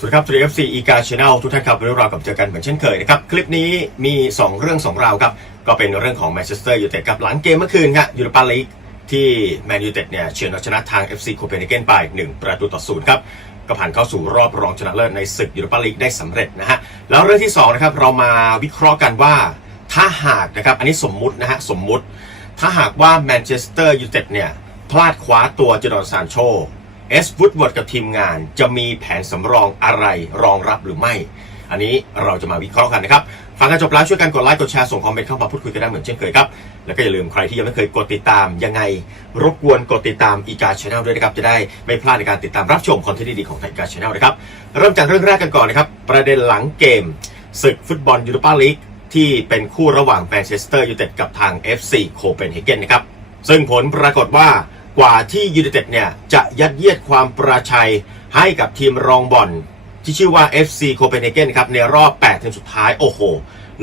สวัสดีครับสวัสดี FC อีกาชแนลทุกท่านครับวันนี้เรากับเจอกันเหมือนเช่นเคยนะครับ คลิปนี้มี 2 เรื่อง 2 ราวครับ ก็เป็นเรื่องของแมนเชสเตอร์ยูไนเต็ดกับหลังเกมเมื่อคืนครับยูโรปาลีกที่แมนยูไนเต็ดเนี่ยเฉือนเอาชนะทาง FC โคเปนเฮเกนไป 1 ประตูต่อศูนย์ครับ ก็ผ่านเข้าสู่รอบรองชนะเลิศในศึกยูโรปาลีกได้สำเร็จนะฮะแล้วเรื่องที่2นะครับเรามาวิเคราะห์กันว่าถ้าหากนะครับอันนี้สมมุตินะฮะสมมุติ ถ้าหากว่าแมนเชสเตอร์ยูไนเต็ดเนี่ยพลาดคว้าตัวเจดอนซานโช เอสวูดวอร์ดกับทีมงาน จะมีแผนสำรองอะไรรองรับหรือไม่ อันนี้เราจะมาวิเคราะห์กันนะครับฟังกันจบแล้วช่วยกันกดไลค์กดแชร์ส่งคอมเมนต์เข้ามาพูดคุยกันได้เหมือนเช่นเคยครับ แล้วก็อย่าลืมใครที่ยังไม่เคยกดติดตามยังไง รบกวนกดติดตามอีกาช n แนลด้วยนะครับ จะได้ไม่พลาดในการติดตามรับชมคอนเทนต์ดีๆของไทยอีกาช n แนลนะครับ เริ่มจากเรื่องแรกกันก่อนนะครับ ประเด็นหลังเกมศึกฟุตบอลยูโรปาลีกที่เป็นคู่ระหว่างแมนเชสเตอร์ยูไนเต็ดกับทาง FC โคเปนเฮเกนนะครับซึ่งผลปรากฏว่า กว่าที่ยูไนเต็ดเนี่ยจะยัดเยียดความประชัยให้กับทีมรองบอลที่ชื่อว่า FC โคเปนเฮเกนครับในรอบ 8 ทีมสุดท้ายโอ้โห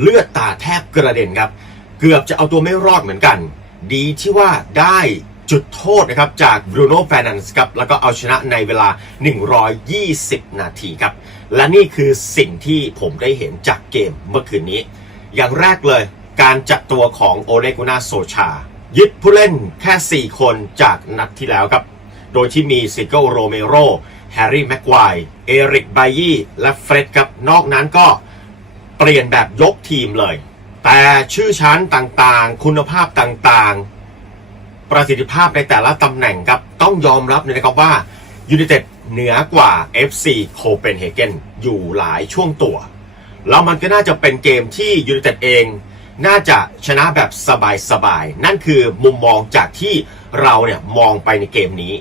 เลือดตาแทบกระเด็นครับ เกือบจะเอาตัวไม่รอดเหมือนกัน ดีที่ว่าได้จุดโทษนะครับ จากบรูโน่แฟนันส์ครับ แล้วก็เอาชนะในเวลา 120 นาทีครับ และนี่คือสิ่งที่ผมได้เห็นจากเกมเมื่อคืนนี้ อย่างแรกเลยการจัดตัวของโอเลกุนาโซชา ยึดผู้เล่นแค่ 4 คนจากนัดที่แล้วครับ โดยที่มีซิโกโรเมโร แฮร์รี่แม็กควเอริกไบยี่และเฟร็ดครับ นอกนั้นก็เปลี่ยนแบบยกทีมเลย แต่ชื่อชั้นต่างๆ คุณภาพต่างๆ ประสิทธิภาพในแต่ละตำแหน่งครับ ต้องยอมรับเลยนะครับว่ายูไนเต็ดเหนือกว่า FC โคเปนเฮเกนอยู่หลายช่วงตัว แล้วมันก็น่าจะเป็นเกมที่ยูไนเต็ดเอง น่าจะชนะแบบสบายๆ นั่นคือมุมมองจากที่เราเนี่ยมองไปในเกมนี้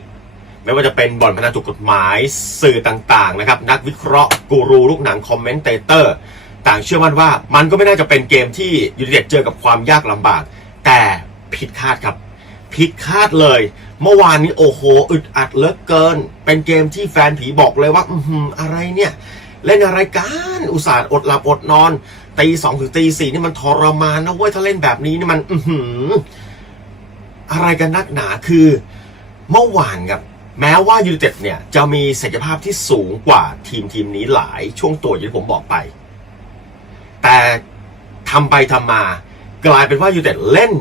ไม่ว่าจะเป็นบ่อนพนันถูกกฎหมายสื่อต่างๆนะครับ นักวิเคราะห์กูรูลูกหนังคอมเมนเตเตอร์ ต่างเชื่อมั่นว่ามันก็ไม่น่าจะเป็นเกมที่ยูไนเต็ดเจอกับความยากลำบาก แต่ผิดคาดครับผิดคาดเลย เมื่อวานนี้โอ้โหอึดอัดเหลือเกิน เป็นเกมที่แฟนผีบอกเลยว่า อือหืออะไรเนี่ย เล่นอะไรกัน อุตส่าห์อดหลับอดนอน ตีสองถึงตีสี่นี่มันทรมานนะเว้ยถ้าเล่นแบบนี้นี่มัน อืออะไรกันนักหนาคือเมื่อวานครับแม้ว่ายูเต็ดเนี่ย จะมีศักยภาพที่สูงกว่าทีมทีมนี้หลายช่วงตัวอย่างที่ผมบอกไป แต่ทำไปทำมา กลายเป็นว่ายูเต็ดเล่น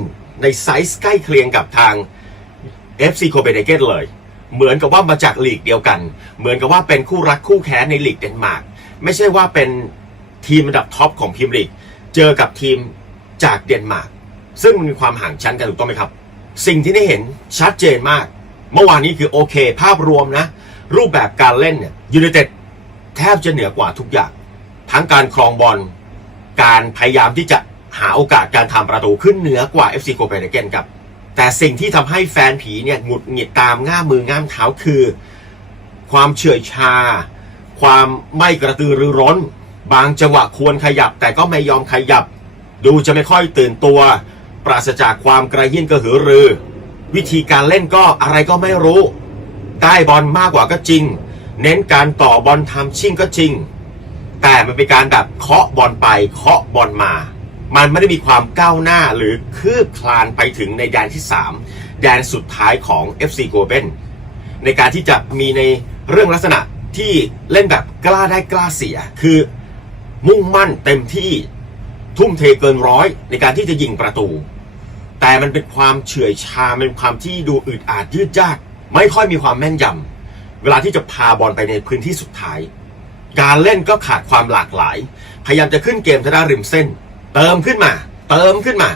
ในไซส์ใกล้เคียงกับทาง FC โคเปนเฮเกนเลย เหมือนกับว่ามาจากลีกเดียวกัน เหมือนกับว่าเป็นคู่รักคู่แค้นในลีกเดนมาร์กไม่ใช่ว่าเป็น ทีมระดับท็อปของพรีเมียร์ลีกเจอกับทีมจากเดนมาร์กซึ่งมันมีความห่างชั้นกันถูกต้องไหมครับ สิ่งที่ได้เห็นชัดเจนมาก เมื่อวานนี้คือโอเค ภาพรวมนะ รูปแบบการเล่นเนี่ยยูไนเต็ดแทบจะเหนือกว่าทุกอย่าง ทั้งการครองบอลการพยายามที่จะหาโอกาสการทำประตูขึ้นเหนือกว่า FC โคเปนเฮเกนครับแต่สิ่งที่ทำให้แฟนผีเนี่ยหงุดหงิดตามง่ามมือง่ามเท้าคือ ความเฉื่อยชา ความไม่กระตือรือร้น บางจังหวะควรขยับแต่ก็ไม่ยอมขยับ ดูจะไม่ค่อยตื่นตัว ปราศจากความกระเหี้ยนกระหือรือ วิธีการเล่นก็อะไรก็ไม่รู้ ได้บอลมากกว่าก็จริง เน้นการต่อบอลทำชิ่งก็จริง แต่มันเป็นการแบบเคาะบอลไปเคาะบอลมา มันไม่ได้มีความก้าวหน้าหรือคืบคลานไปถึงในแดนที่ 3 แดนสุดท้ายของ FC g o b e n ในการที่จะมีในเรื่องลักษณะที่เล่นแบบกล้าได้กล้าเสีย คือ มุ่งมั่นเต็มที่ทุ่มเทเกินร้อยในการที่จะยิงประตู แต่มันเป็นความเฉื่อยชามันเป็นความที่ดูอึดอัดยืดยาก ไม่ค่อยมีความแม่นยำเวลาที่จะพาบอลไปในพื้นที่สุดท้าย การเล่นก็ขาดความหลากหลาย พยายามจะขึ้นเกมทางด้านริมเส้น เติมขึ้นมา เติมขึ้นมา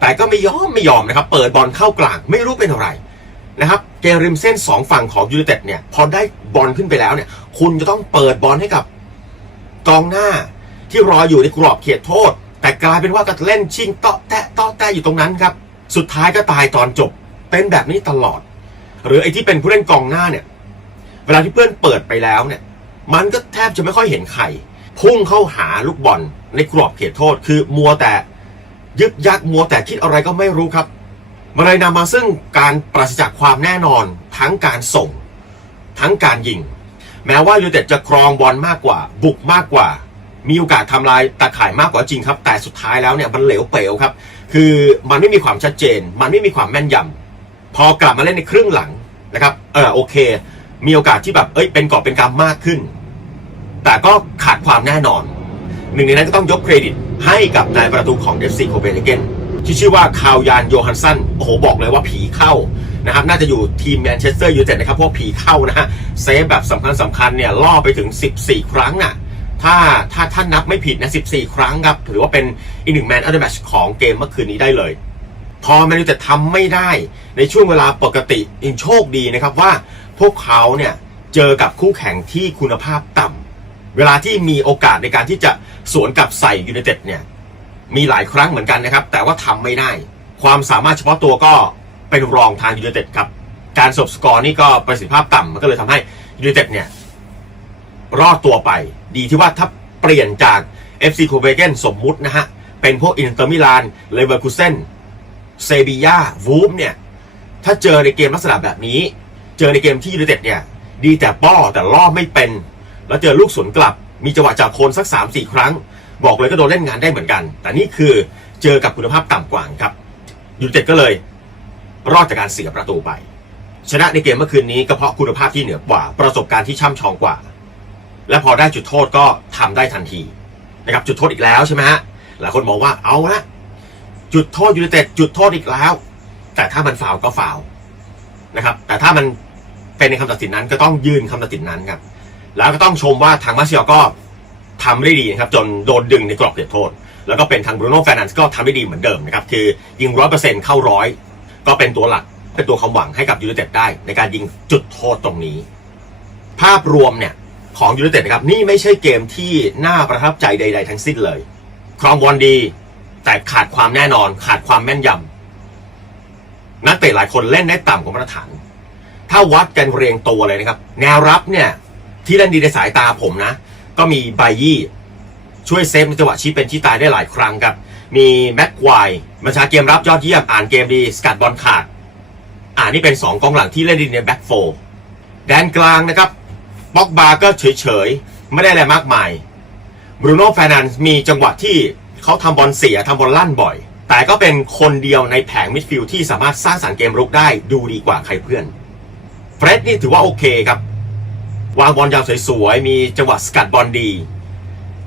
แต่ก็ไม่ยอมไม่ยอมนะครับ เปิดบอลเข้ากลางไม่รู้เป็นอะไรนะครับเกมริมเส้นสองฝั่งของยูไนเต็ดเนี่ยพอได้บอลขึ้นไปแล้วเนี่ย คุณจะต้องเปิดบอลให้กับกองหน้า ที่รออยู่ในกรอบเขตโทษ แต่กลายเป็นว่าก็เล่นชิงเตาะแตะเตาะแตะอยู่ตรงนั้นครับ สุดท้ายก็ตายตอนจบ เป็นแบบนี้ตลอด หรือไอ้ที่เป็นผู้เล่นกองหน้าเนี่ย เวลาที่เพื่อนเปิดไปแล้วเนี่ย มันก็แทบจะไม่ค่อยเห็นใครพุ่งเข้าหาลูกบอลในกรอบเขตโทษ คือมัวแต่ยึกยักมัวแต่คิดอะไรก็ไม่รู้ครับมันเลยนำมาซึ่งการปราศจากความแน่นอนทั้งการส่ง ทั้งการยิง แม้ว่ายูเต็ดจะครองบอลมากกว่า บุกมากกว่า มีโอกาสทำลายตาข่ายมากกว่าจริงครับ แต่สุดท้ายแล้วเนี่ยมันเหลวเป๋วครับ คือมันไม่มีความชัดเจน มันไม่มีความแม่นยำพอกลับมาเล่นในครึ่งหลังนะครับเออโอเค มีโอกาสที่แบบเอ้ยเป็นกอบเป็นกำมากขึ้น แต่ก็ขาดความแน่นอน หนึ่งในนั้นก็ต้องยกเครดิตให้กับนายประตูของ FC โคเปนเฮเกนที่ชื่อว่าคาวยานโยฮันสันโอ้โหบอกเลยว่าผีเข้านะครับน่าจะอยู่ทีมแมนเชสเตอร์ยูไนเต็ดนะครับเพราะผีเข้านะฮะเซฟแบบสำคัญสำคัญเนี่ยล่อไปถึง 14 ครั้งน่ะ ถ้าถ้าท่านนับไม่ผิดนะ 14 ครั้งครับ ถือว่าเป็นอีกหนึ่งแมนอัลเดอร์แมชของเกมเมื่อคืนนี้ได้เลย พอแมนยูแต่ทำไม่ได้ในช่วงเวลาปกติยังโชคดีนะครับว่าพวกเขาเนี่ยเจอกับคู่แข่งที่คุณภาพต่ำเวลาที่มีโอกาสในการที่จะสวนกับใส่ยูไนเต็ดเนี่ยมีหลายครั้งเหมือนกันนะครับ แต่ว่าทำไม่ได้ ความสามารถเฉพาะตัวก็เป็นรองทางยูไนเต็ดครับ การสบสกอร์นี่ก็ประสิทธิภาพต่ำมันก็เลยทำให้ยูไนเต็ดเนี่ยรอดตัวไป ดีที่ว่าถ้าเปลี่ยนจาก FC โคเ a เกนสมมุตินะฮะ เป็นพวกอินเตอร์มิลานเลเวอร์คูเซนเซบียาวูฟเนี่ย ถ้าเจอในเกมลักษณะแบบนี้ เจอในเกมที่ยูไนเต็ดเนี่ย ดีแต่ป้อแต่ล่อไม่เป็น แล้วเจอลูกสวนกลับ มีจังหวะจากโคนสัก 3-4 ครั้ง บอกเลยก็โดนเล่นงานได้เหมือนกัน แต่นี่คือเจอกับคุณภาพต่ำกว่าครับยูไนเต็ดก็เลย รอดจากการเสียประตูไปชนะในเกมเมื่อคืนนี้ก็เพราะคุณภาพที่เหนือกว่า ประสบการณ์ที่ช่ำชองกว่า และพอได้จุดโทษก็ทำได้ทันทีนะครับจุดโทษอีกแล้วใช่ไหมฮะหลายคนมองว่าเอาละจุดโทษยูไนเต็ดจุดโทษอีกแล้ว แต่ถ้ามันฟาวก็ฟาวนะครับแต่ถ้ามันเป็นในคำตัดสินนั้นก็ต้องยืนคำตัดสินนั้นครับแล้วก็ต้องชมว่าทางมาเซียก็ทำได้ดีนะครับจนโดนดึงในกรอบเขตโทษ แล้วก็เป็นทางบรูโน่แฟนันส์ก็ทำได้ดีเหมือนเดิมนะครับคือยิงร้อยเปอร์เซ็นต์เข้าร้อยก็เป็นตัวหลักเป็นตัวความหวังให้กับยูไนเต็ดได้ในการยิงจุดโทษตรงนี้ ภาพรวมเนี่ย ของยูไนเต็ดนะครับ นี่ไม่ใช่เกมที่น่าประทับใจใด ๆ ทั้งสิ้นเลย ครองบอลดี แต่ขาดความแน่นอนขาดความแม่นยำนักเตะหลายคนเล่นได้ต่ำกว่ามาตรฐาน ถ้าวัดกันเรียงตัวเลยนะครับ แนวรับเนี่ย ที่เล่นดีในสายตาผมนะ ก็มีไบยี่ช่วยเซฟในจังหวะชี้เป็นชี้ตายได้หลายครั้งครับ มีแม็กควายมาชาเกมรับยอดเยี่ยมอ่านเกมดีสกัดบอลขาด อ่านี่เป็น 2กองหลังที่เล่นดีในแบ็กโฟแดนกลางนะครับ บ็อกบาก็เฉยๆ ไม่ได้อะไรมากมายบรูโน่แฟร์นันด์มีจังหวะที่เขาทำบอลเสียทำบอลลั่นบ่อย แต่ก็เป็นคนเดียวในแผงมิดฟิลด์ที่สามารถสร้างสรรค์เกมรุกได้ดูดีกว่าใครเพื่อนเฟร็ดนี่ถือว่าโอเคครับ วางบอลยาวสวยๆ มีจังหวะสกัดบอลดี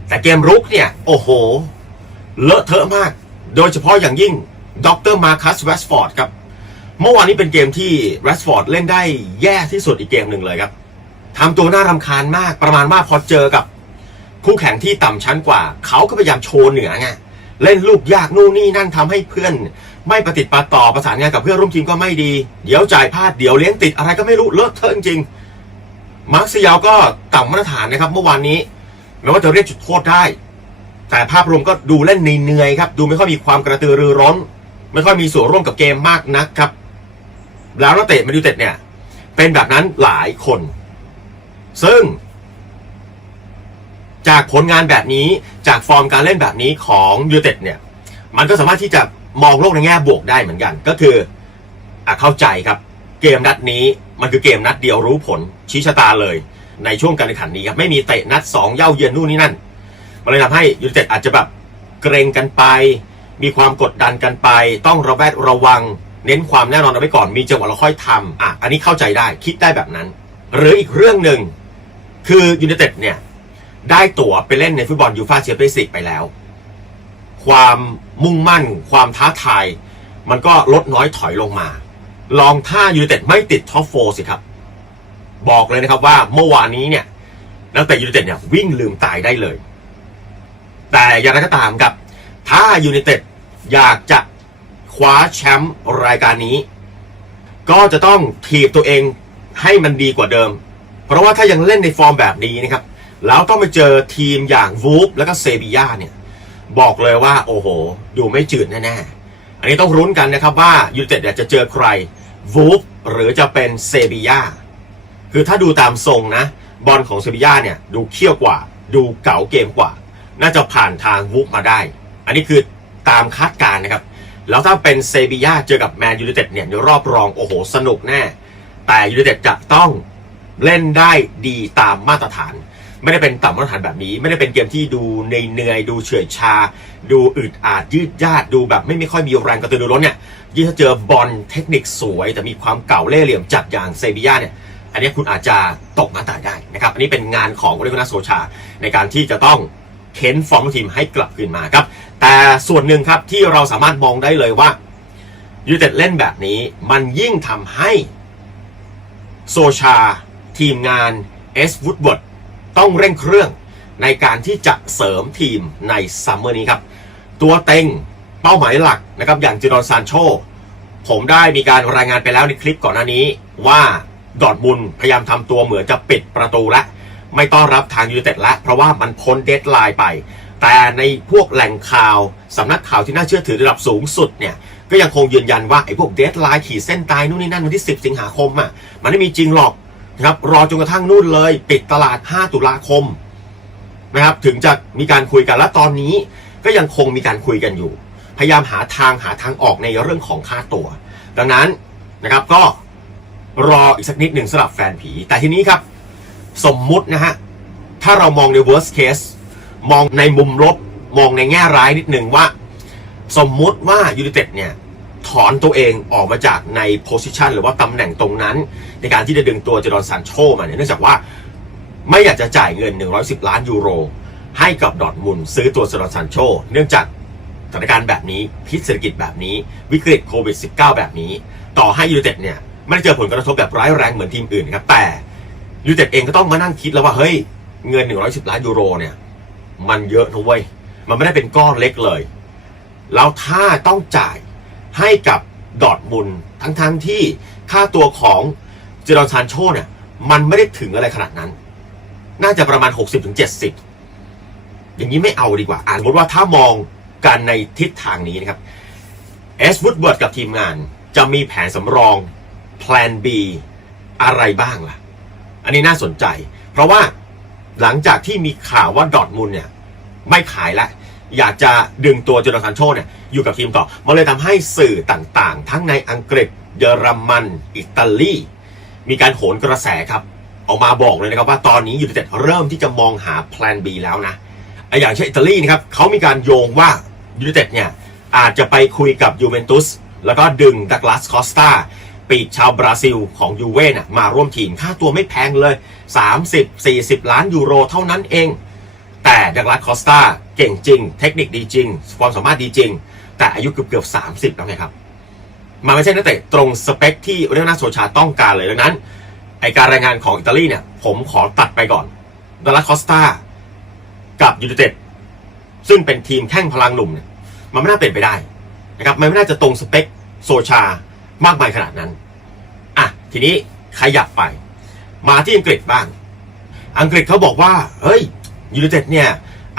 แต่เกมรุกเนี่ย โอ้โห เลอะเทอะมาก โดยเฉพาะอย่างยิ่งด็อกเตอร์มาคัสแรสฟอร์ดครับ เมื่อวานนี้เป็นเกมที่แรสฟอร์ดเล่นได้แย่ที่สุดอีกเกมหนึ่งเลยครับ ทำตัวน่ารำคาญมาก ประมาณว่าพอเจอกับคู่แข่งที่ต่ำชั้นกว่า เขาก็พยายามโชว์เหนือไงเล่นลูกยากนู่นนี่นั่นทำให้เพื่อน ไม่ประติดประต่อประสานงานกับเพื่อนร่วมทีมก็ไม่ดี เดี๋ยวจ่ายพลาดเดี๋ยวเลี้ยงติดอะไรก็ไม่รู้เลอะเทอะจริงมาร์คซิยาวก็ต่ำมาตรฐานนะครับ เมื่อวานนี้แม้ว่าจะเรียกจุดโทษได้ แต่ภาพรวมก็ดูเล่นเหนื่อยๆครับ ดูไม่ค่อยมีความกระตือรือร้นไม่ค่อยมีส่วนร่วมกับเกมมากนักครับ แล้วนักเตะมนยูเต็ดเนี่ย เป็นแบบนั้นหลายคน ซึ่ง จากผลงานแบบนี้จากฟอร์มการเล่นแบบนี้ของยูเต็ดเนี่ย มันก็สามารถที่จะมองโลกในแง่บวกได้เหมือนกัน ก็คืออะเข้าใจครับ เกมนัดนี้มันคือเกมนัดเดียวรู้ผลชี้ชะตาเลย ในช่วงการแข่งขันนี้ครับไม่มีเตะนัดสองเย่าเยือนนู่นนี่นั่นมันเลยทำให้ยูเต็ดอาจจะแบบเกรงกันไป มีความกดดันกันไป ต้องระแวดระวัง เน้นความแน่นอนเอาไว้ก่อนมีจังหวะเราค่อยทำอะอันนี้เข้าใจได้คิดได้แบบนั้น หรืออีกเรื่องหนึ่ง คือยูไนเต็ดเนี่ย ได้ตั๋วไปเล่นในฟุตบอลยูฟ่าแชมเปี้ยนส์ลีกไปแล้ว ความมุ่งมั่น ความท้าทาย มันก็ลดน้อยถอยลงมา ลองถ้ายูไนเต็ดไม่ติดท็อปโฟสิครับ บอกเลยนะครับว่าเมื่อวานนี้เนี่ยนักเตะยูไนเต็ดเนี่ยวิ่งลืมตายได้เลย แต่อย่างไรก็ตามครับ ถ้ายูไนเต็ดอยากจะคว้าแชมป์รายการนี้ ก็จะต้องทีบตัวเองให้มันดีกว่าเดิม เพราะว่าถ้ายังเล่นในฟอร์มแบบนี้นะครับ แล้วต้องไปเจอทีมอย่างวูฟแล้วก็เซบียาเนี่ย บอกเลยว่าโอ้โห ดูไม่จืดแน่ๆ อันนี้ต้องรุ้นกันนะครับว่ายูเต็ดจะเจอใครวูฟหรือจะเป็นเซบียาคือถ้าดูตามทรงนะ บอลของเซบียาเนี่ยดูเขี้ยวกว่า ดูเก๋าเกมกว่า น่าจะผ่านทางวูฟมาได้ อันนี้คือตามคาดการณ์นะครับแล้วถ้าเป็นเซบียาเจอกับแมนยูไนเต็ดเนี่ยในรอบรองโอ้โหสนุกแน่ แต่ยูไนเต็ดจะต้อง เล่นได้ดีตามมาตรฐาน ไม่ได้เป็นต่ำมาตรฐานแบบนี้ ไม่ได้เป็นเกมที่ดูเหนื่อยดูเฉื่อยชา ดูอึดอาดยืดยาดดูแบบไม่ไม่ค่อยมีแรงกระตือรือร้นเนี่ยยิ่งถ้าเจอบอลเทคนิคสวย แต่มีความเก่าเล่ห์เหลี่ยมจัดอย่างเซบียาเนี่ยอันนี้คุณอาจจะตกมาตายได้นะครับ อันนี้เป็นงานของโอเลกุนาโซชา ในการที่จะต้องเค้นฟอร์มทีมให้กลับคืนมาครับ แต่ส่วนหนึ่งครับที่เราสามารถมองได้เลยว่ายูเต็ดเล่นแบบนี้มันยิ่งทำให้โซชา ทีมงานเอสวูดบอดต้องเร่งเครื่องในการที่จะเสริมทีมในซัมเมอร์นี้ครับ ตัวเต็งเป้าหมายหลักนะครับอย่างจิรอนซานโช ผมได้มีการรายงานไปแล้วในคลิปก่อนหน้านี้ว่าดอร์ทมุนพยายามทำตัวเหมือนจะปิดประตูและ ไม่ต้อนรับทางยูไนเต็ดล้วเพราะว่ามันพ้นเดดไลน์ไป แต่ในพวกแหล่งข่าวสำนักข่าวที่น่าเชื่อถือระดับสูงสุดเนี่ยก็ยังคงยืนยันว่าไอ้พวกเดดไลน์ขีดเส้นตายนู่นนี่นั่นวันที่ 10 สิงหาคมอะมันไม่มีจริงหรอก นะครับรอจนกระทั่งนู่นเลย ปิดตลาด 5 ตุลาคมนะครับถึงจะมีการคุยกันและตอนนี้ก็ยังคงมีการคุยกันอยู่ พยายามหาทางหาทางออกในเรื่องของค่าตัว ดังนั้นนะครับก็รออีกสักนิดหนึ่งสำหรับแฟนผี แต่ทีนี้ครับ สมมุตินะฮะ ถ้าเรามองใน worst case มองในมุมลบมองในแง่ร้ายนิดหนึ่งว่า สมมุติว่ายู i นเต็ดเนี่ย ถอนตัวเองออกมาจากใน position หรือว่าตำแหน่งตรงนั้น ในการที่จะดึงตัวเจดอนซานโชมาเนี่ยเนื่องจากว่าไม่อยากจะจ่ายเงิน 110 ล้านยูโร ให้กับดอทมุนซื้อตัวเจดอนซานโชเนื่องจากสถานการณ์แบบนี้พิษเศรษฐกิจแบบนี้ วิกฤตโควิด -19 แบบนี้ ต่อให้ยูเต็ดเนี่ยไม่ได้เจอผลกระทบแบบร้ายแรงเหมือนทีมอื่นครับแต่ยูเต็ดเองก็ต้องมานั่งคิดแล้วว่าเฮ้ยเงิน 110 ล้านยูโรเนี่ยมันเยอะนะเว้ยมันไม่ได้เป็นก้อนเล็กเลย แล้วถ้าต้องจ่ายให้กับดอทมุนทั้งๆที่ค่าตัวของ จดอนซานโชเนี่ย มันไม่ได้ถึงอะไรขนาดนั้น น่าจะประมาณ 60-70อย่างนี้ไม่เอาดีกว่า อ่านบทว่าถ้ามองกันในทิศทางนี้นะครับเอสวูดเบิร์ดกับทีมงาน จะมีแผนสำรอง Plan B อะไรบ้างล่ะ อันนี้น่าสนใจ เพราะว่าหลังจากที่มีข่าวว่าดอทมุนด์เนี่ย ไม่ขายแล้วอยากจะดึงตัวเจอร์ซันโชเนี่ยอยู่กับทีมต่อ มันเลยทำให้สื่อต่างๆ ทั้งในอังกฤษ เยอรมัน อิตาลี มีการโหนกระแสครับ ออกมาบอกเลยนะครับว่าตอนนี้ยูไนเต็ดเริ่มที่จะมองหาแพลน B แล้วนะอย่างเช่นอิตาลีนะครับเขามีการโยงว่ายูไนเต็ดเนี่ยอาจจะไปคุยกับยูเวนตุสแล้วก็ดึงดักลาสคอสตาปีกชาวบราซิลของยูเว่น่ะมาร่วมทีมค่าตัวไม่แพงเลย 30-40 ล้านยูโรเท่านั้นเอง แต่ดักลาสคอสตาเก่งจริง เทคนิคดีจริงความสามารถดีจริง แต่อายุเกือบเกือบ30 แล้วไงครับ มันไม่ใช่นักเตะตรงสเปคที่เรนาโซชาต้องการเลยดังนั้น ไอการรายงานของอิตาลีเนี่ย ผมขอตัดไปก่อนดัลลาสคอสตากับยู i นเต็ดซึ่งเป็นทีมแข้งพลังหนุ่มเนี่ยมันไม่น่าเป็นไปได้นะครับมันไม่น่าจะตรงสเปคโซชามากมายขนาดนั้นอะทีนี้ขยับไป มาที่อังกฤษบ้าง อังกฤษเขาบอกว่า เฮ้ยยู i นเต็ดเนี่ย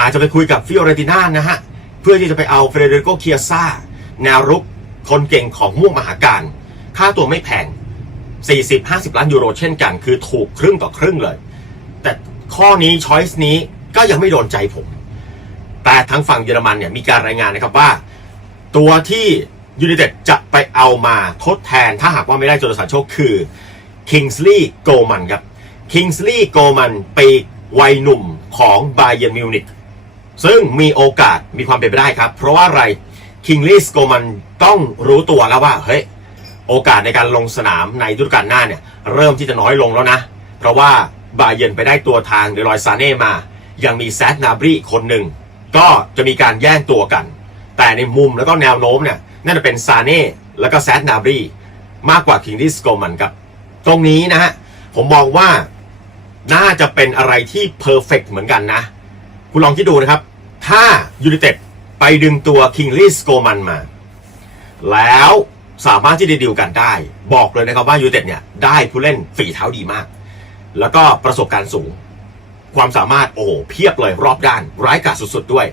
อาจจะไปคุยกับฟิโอเรติน่านะฮะ เพื่อที่จะไปเอาเฟเดริโกเคียซ่าแนวรุก คนเก่งของม่วงมหาการ ค่าตัวไม่แพง 40-50 ล้านยูโรเช่นกัน คือถูกครึ่งต่อครึ่งเลย แต่ข้อนี้ช้อยส์นี้ก็ยังไม่โดนใจผม แต่ทางฝั่งเยอรมันเนี่ยมีการรายงานนะครับว่า ตัวที่ยู i นเต็ดจะไปเอามาทดแทนถ้าหากว่าไม่ได้โจนสันโชคคือคิงส์ลีย์โกมันครับคิงส์ลีย์โกมันปีวัยหนุ่มของบาเย r n m มิวนิกซึ่งมีโอกาสมีความเป็นไปได้ครับ เพราะว่าอะไร คิงลีย์โกมันต้องรู้ตัวแล้วว่าเฮ้ยโอกาสในการลงสนามในฤดูกาลหน้าเนี่ยเริ่มที่จะน้อยลงแล้วนะ เพราะว่าบาเยนไปได้ตัวทางเดรอยซาเน่มา ยังมีแซดนาบรีคนหนึ่ง ก็จะมีการแย่งตัวกัน แต่ในมุมแล้วก็แนวโน้มเนี่ยน่าจะเป็นซาเน่แล้วก็แซดนาบรีมากกว่าคิงดิสโกมันครับ ตรงนี้นะฮะผมมองว่าน่าจะเป็นอะไรที่เพอร์เฟกเหมือนกันนะ คุณลองคิดดูนะครับ ถ้ายู i นเต็ด ไปดึงตัวคิงลิสโกมันมา แล้วสามารถที่จะดีลกันได้ บอกเลยนะครับว่ายูเต็ดเนี่ยได้ผู้เล่นฝีเท้าดีมาก แล้วก็ประสบการณ์สูง ความสามารถโอ้เพียบเลยรอบด้านร้ายกาจสุดๆด้วย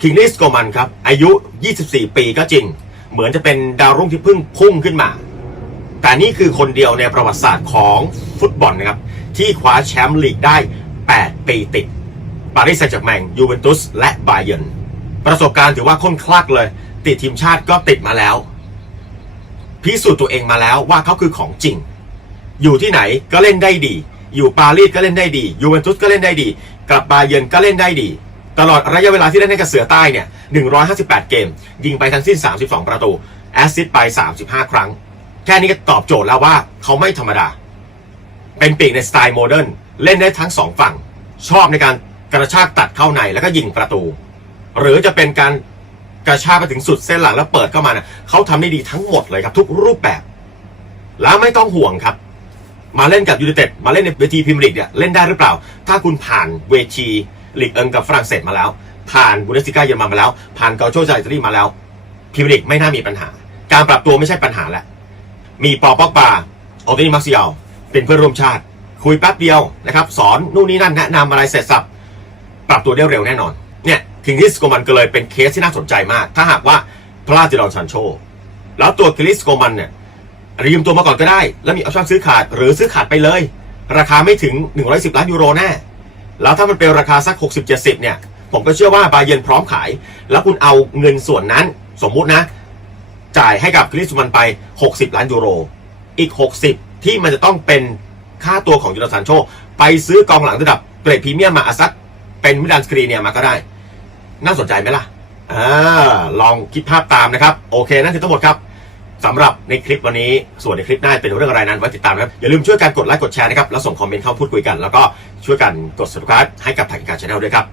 คิงลิสโกมันครับ อายุ 24 ปีก็จริง เหมือนจะเป็นดาวรุ่งที่เพิ่งพุ่งขึ้นมา แต่นี่คือคนเดียวในประวัติศาสตร์ของฟุตบอลนะครับ ที่คว้าแชมป์ลีกได้ 8 ปีติดปารีสแซงต์แชร์กแมงยูเวนตุสและบาเยิร์น ประสบการณ์ถือว่าค่อนคลักเลย ติดทีมชาติก็ติดมาแล้ว พิสูจน์ตัวเองมาแล้วว่าเขาคือของจริง อยู่ที่ไหนก็เล่นได้ดี อยู่ปารีสก็เล่นได้ดียูเวนตุสก็เล่นได้ดี กลับบาเยิร์นก็เล่นได้ดี ตลอดระยะเวลาที่เล่นให้กับเสือใต้เนี่ย 158 เกม ยิงไปทั้งสิ้น 32 ประตู แอสซิสต์ไป 35 ครั้ง แค่นี้ก็ตอบโจทย์แล้วว่าเขาไม่ธรรมดา เป็นปีกในสไตล์โมเดิร์นเล่นได้ทั้งสองฝั่ง ชอบในการกระชากตัดเข้าในแล้วก็ยิงประตู หรือจะเป็นการกระชากไปถึงสุดเส้นหลังแล้วเปิดเข้ามานะเขาทำได้ดีทั้งหมดเลยครับ ทุกรูปแบบ แล้วไม่ต้องห่วงครับ มาเล่นกับยูไนเต็ดมาเล่นในเวทีพรีเมียร์ลีกเนี่ยเล่นได้หรือเปล่า ถ้าคุณผ่านเวทีลีกเอิงกับฝรั่งเศสมาแล้ว ผ่านบูเดสติก้าเยอรมันมาแล้ว ผ่านเกาโชจากอิตาลีมาแล้วพรีเมียร์ลีกไม่น่ามีปัญหา การปรับตัวไม่ใช่ปัญหาแล้วมีปอปอกปาออตนี่มาร์เซียลเป็นเพื่อนร่วมชาติ คุยแป๊บเดียวนะครับ สอนนู่นนี่นั่นแนะนำอะไรเสร็จสับ ปรับตัวได้เร็วแน่นอน คิงลิสโกมันก็เลยเป็นเคสที่น่าสนใจมาก ถ้าหากว่าพลาดจิรอนซันโช แล้วตัวคิงลิสโกมันเนี่ยยืมตัวมาก่อนก็ได้ แล้วมีออปชั่นซื้อขาดหรือซื้อขาดไปเลย ราคาไม่ถึง 110 ล้านยูโรแน่แล้วถ้ามันเป็นราคาสัก 60-70 เนี่ย ผมก็เชื่อว่าบาเยนพร้อมขาย แล้วคุณเอาเงินส่วนนั้นสมมุตินะ จ่ายให้กับคริสมันไป 60 ล้านยูโร อีก 60 ที่มันจะต้องเป็นค่าตัวของยูโรซันโช ไปซื้อกองหลังระดับเกรดพรีเมียมมาอาซักเป็นมิดานสกรีเนี่ยมาก็ได้ น่าสนใจไหมล่ะอ่าลองคิดภาพตามนะครับ โอเค นั่นคือทั้งหมดครับสำหรับในคลิปวันนี้ส่วนในคลิปหน้าเป็นเรื่องอะไรนั้นไว้ติดตามครับ อย่าลืมช่วยกันกดไลค์กดแชร์นะครับ แล้วส่งคอมเมนต์เข้าพูดคุยกัน แล้วก็ช่วยกันกด subscribe ให้กับทางการช anel ด้วยครับ